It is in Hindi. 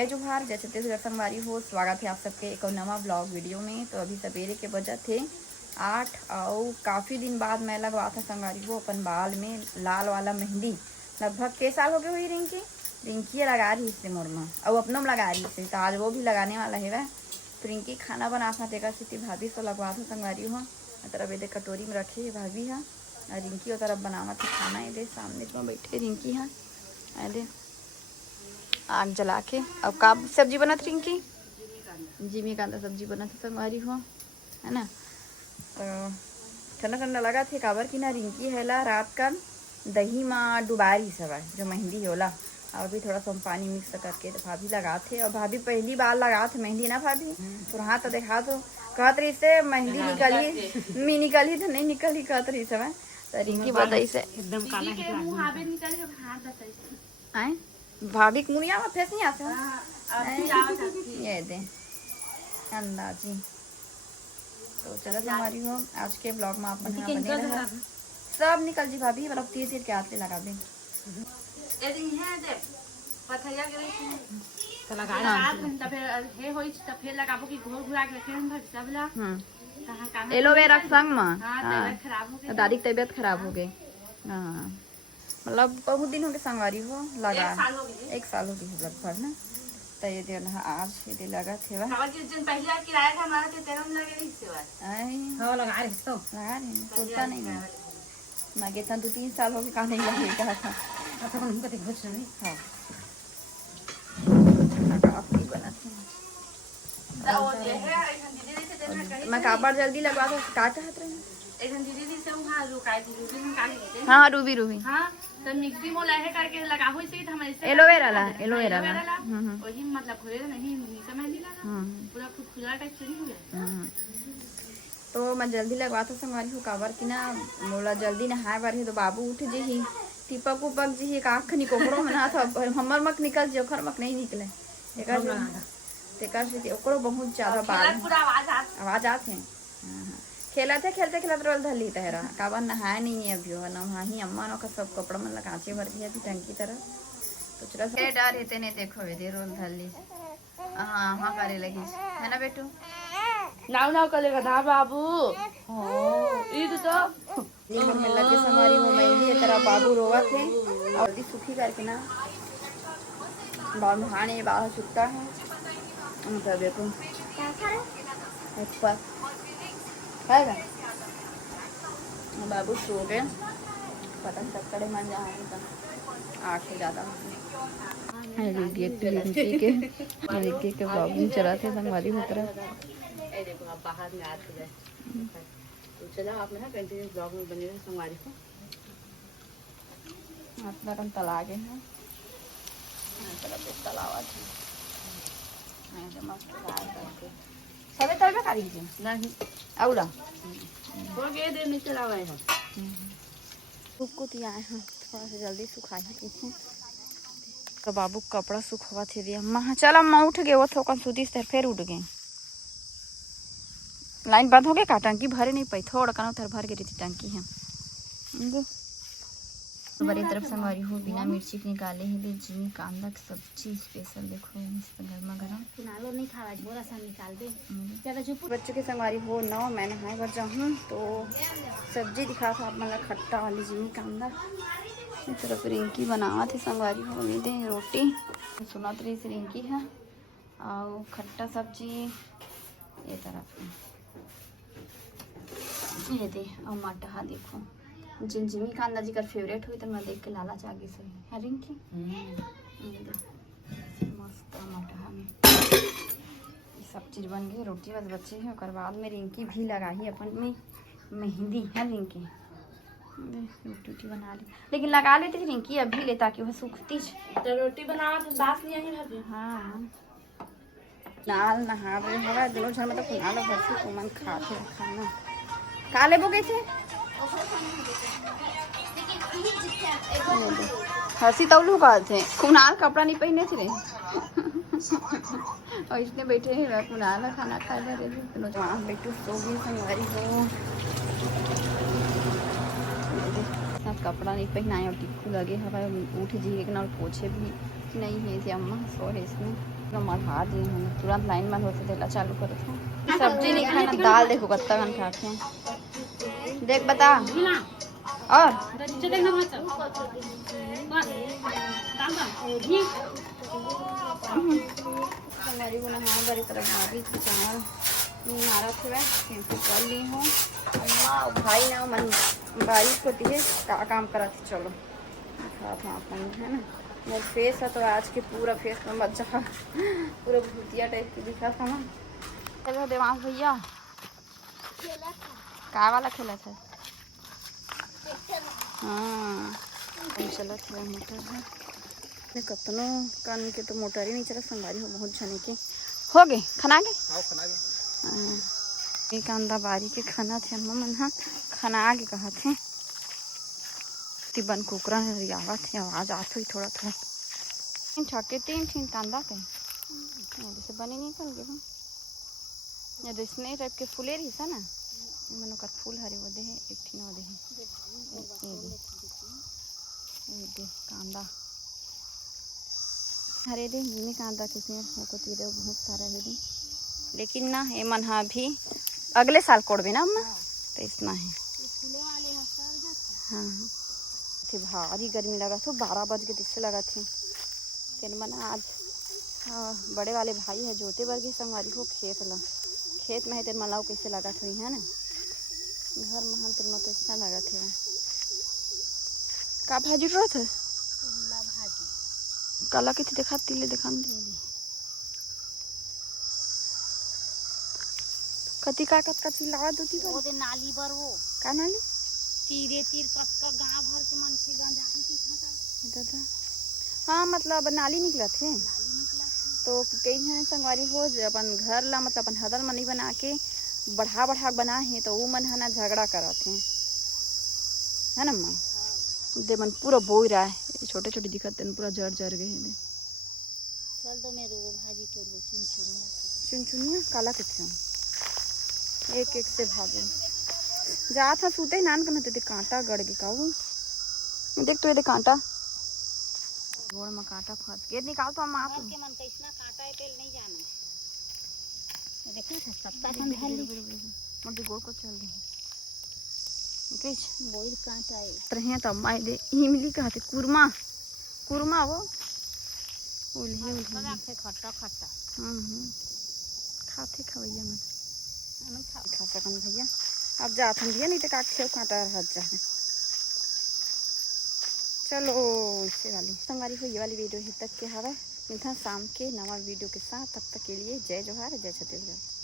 जय जोहार, जय छत्तीसगढ़ संगवारी हो। स्वागत है आप सबके एक और नवा ब्लॉग वीडियो में। तो अभी सवेरे के बजे थे 8 और काफ़ी दिन बाद मैं लगवा था संगवारी हो अपन बाल में लाल वाला मेहंदी। लगभग के साल हो गए हुई रिंकी लगा रही इससे मोरमा और अपनों में लगा रही इससे, तो आज वो भी लगाने वाला है वह। तो रिंकी खाना बनाना टेका सीटी भाभी से लगवा था संगवारी हो। तरफ ये कटोरी में रखे है भाभी हाँ, और रिंकी और तरफ बनावा था खाना। ये सामने तो बैठे रिंकी हाँ, दे आग जला के। अब का सब्जी बना थी रिंकी? जिमी कांदा सब्जी बना थी संगवारी हो, है ना। तो ठंडा ठंडा लगा थे काबर की ना रिंकी हैला रात का दही में डुबा रही सब जो मेहंदी होला, और भी थोड़ा सा पानी मिक्स करके तो भाभी लगा थे। और भाभी पहली बार लगा थे मेहंदी ना भाभी, तो हाँ तो देखा तो कहत रही से मेहंदी निकली तो नहीं निकली कहत रही सब। तो रिंकी बताई से एकदम आए भाभी मुनिया में फेस नहीं आते ये दे अंदाजी। तो चलो हमारी हो आज के ब्लॉग में अपन सब निकल जी भाभी, मतलब तीर तीर के हाथ लगा दे एलोवेरा संग में दादी की तबीयत खराब हो गई। हाँ मतलब बहुत दिन हो गए संगवारी हो लगा, 1 साल हो गई लगभग ना। तो ये दिन आज ये लगा थे लगा नहीं मैं कहता 2-3 साल हो गए कहा नहीं लगेगा था। मैं काबर जल्दी लगवा दो का चाहत रहे। हाँ रूबी हाँ तो मिक्सी में लहे करके लगाओ इसे हम ऐसे एलोवेरा ला वही मतलब खुले नहीं मेहंदी लगा पूरा खुला टाइप से नहीं हुआ। तो मैं जल्दी लगवा तो संगवारी हूँ काबर की ना मोला जल्दी नहाए बार है तो बाबू उठ जी ही टिपक उपक जी एक आँख निकोकरो में ना था हमर मक निकल जे ओखर मक नहीं निकले तेकर बहुत ज्यादा बाल आवाज आते हैं। खेलते खेलते रोल धली तहरा काबर नहाया नहीं है अभी नहा ही अम्मा नो का सब कपड़ा मन कांचे भर दिया अभी टंकी तरह। तो चलो डर रहते नहीं देखो वे रोल धली हाँ हाँ करे लगी है ना बेटू नाव नाव करेगा था बाबू ईद तो मिला के हमारी वो मेहंदी तरह बाबू रोवा थे और सुखी करके ना बाल नहाने बाल सूखता है मतलब देखो ऊपर है बाबू सो गए पता नहीं कड़े मन जाए 8 से ज़्यादा के बाबू चला थे संगवारी होता देखो आप बाहर में आते गए। तो चलो आप ना कंटिन्यू ब्लॉग में बने रहे संगवारी को। अपना कम तला गए हैं तलावा मस्त सबे तलबे करी नहीं औला हो गए देर में चलावा है को तो आए हैं थोड़ा सा जल्दी सुखाए हैं पीछे तो बाबू कपड़ा सुखवा थे दिया मां चल अम्मा उठ गए वो थोकन सुती से फिर उठ गए। लाइन बंद हो गया का टंकी भरे नहीं पाई थोड़ा कनो उधर भर गई थी टंकी है। बड़ी तरफ से हमारी हो बिना मिर्ची के निकाले है जी कांदा की सब्जी स्पेशल देखो गर्मा गर्म फिनालो नहीं खा थोड़ा सा निकाल दे ज्यादा जो बच्चों के संगवारी हो 9 मैं नहाए भर जाऊँ तो सब्जी दिखा था मतलब खट्टा वाली जी कांदा इस तरफ रिंकी बनावा थे संगवारी हो दे रोटी सुना तो रही रिंकी है और खट्टा सब्जी ये तरफ ये दे और मटहा देखो जिमी कांदा जी का फेवरेट हुई तो मैं देख के लाला जागी से है रिंकी मस्त मटहा में सब चीज़ बन गई रोटी बस बच्चे हैं और बाद में रिंकी भी लगा ही अपन में मेहंदी है रिंकी रोटी बना ली लेकिन लगा लेती थी रिंकी अभी ले ताकि वह सूखती तो रोटी बनावा तो सास नहीं है। हाँ नाल नहा हवा दोनों झन मतलब कुनाल भरसी कुमन खाते खाना का लेबो कैसे हंसी तौलू का थे कुनाल कपड़ा नहीं पहने थे और इसने बैठे हैं कुनाल खाना खा रहे थे बेटू सो गई संगवारी हो कपड़ा नहीं पहनाए और टिक्कू लगे हवा उठ जी एक ना पोछे भी नहीं है अम्मा सो है इसमें मढ़ा दी हम तुरंत लाइन में होते देला चालू करे थे। सब्जी नहीं खाना, दाल देखो कत्ता गन खाते हैं। देख बता और हमारी बोला हाँ बड़ी तरह भाभी चावल नारा थे कैंसिल कर ली हूँ। भाई ना मन बारिश होती है का काम करा थे। चलो दिखा था अपन है ना मेरा फेस है तो आज के पूरा फेस में बच्चा पूरा भूतिया टाइप की दिखा था ना। चलो देवांश भैया का वाला खेला था। हाँ चला थोड़ा मोटर है कतनो कान के तो मोटर ही नहीं चला संगारी हो बहुत झने के हो गए खाना गए एक अंदा बारी के खाना थे अम्मा मन हाँ खाना के कहा थे तिबन कुकरा रियावा थे आवाज आत हुई थोड़ा थोड़ा छके तीन ठीन कांदा के जैसे बने निकल गए या तो स्नेह टाइप के फूले रही था ना मनो कर फूल हरे वो दे है एक ठीन वो दे है ये दे कांदा हरे दे जिन्हें कांदा किसने को तीरे बहुत सारा है दे लेकिन ना ये मन हाँ भी अगले साल कोड़ भी ना अम्मा तो इतना है। हाँ थे भारी गर्मी लगा था 12 बज के जिससे लगा थी फिर मन आज बड़े वाले भाई है जोते वर्गे संगवारी हो खेत में है तेरे मलाव कैसे लगा थी है ना घर में हम तेरे तो इतना लगा थे का भाजी रहा था काला के थी देखा तिले देखा कति का लगा दो वो दे नाली बर वो का नाली तीरे तीर कस गांव भर के मनसे गंजान की हाँ मतलब नाली निकला थे तो कई जन संगवारी हो अपन घर ला मतलब अपन हदल मनी बना के बढ़ा बना है तो वो मन है ना झगड़ा करा थे है ना माँ दे मन पूरा बोई रहा है छोटे छोटे दिखते हैं पूरा जड़ गए हैं चल तो मेरे वो भाजी तोड़ चुनचुनिया काला किथे एक एक से भागे जा था सूते नान करना ते कांटा गड़ के काऊ देख तो ये कांटा गोड़ में कांटा फंस गया निकाल तो हम आप के मन कैसना कांटा है तेल नहीं जाना देखो सत्ता संभाल मत गोड़ को चल रही किस बोल कांटा है तरह तो माय दे इमली कहते कुरमा वो उल्ही खट्टा खाते खवैया मन खा सकन भैया अब जात हम भैया नहीं तो कांटा हट जाए। चलो इससे वाली संगवारी हो ये वाली वीडियो ही तक के हवा मिलता शाम के नवा वीडियो के साथ तब तक के लिए जय जोहार जय छत्तीसगढ़।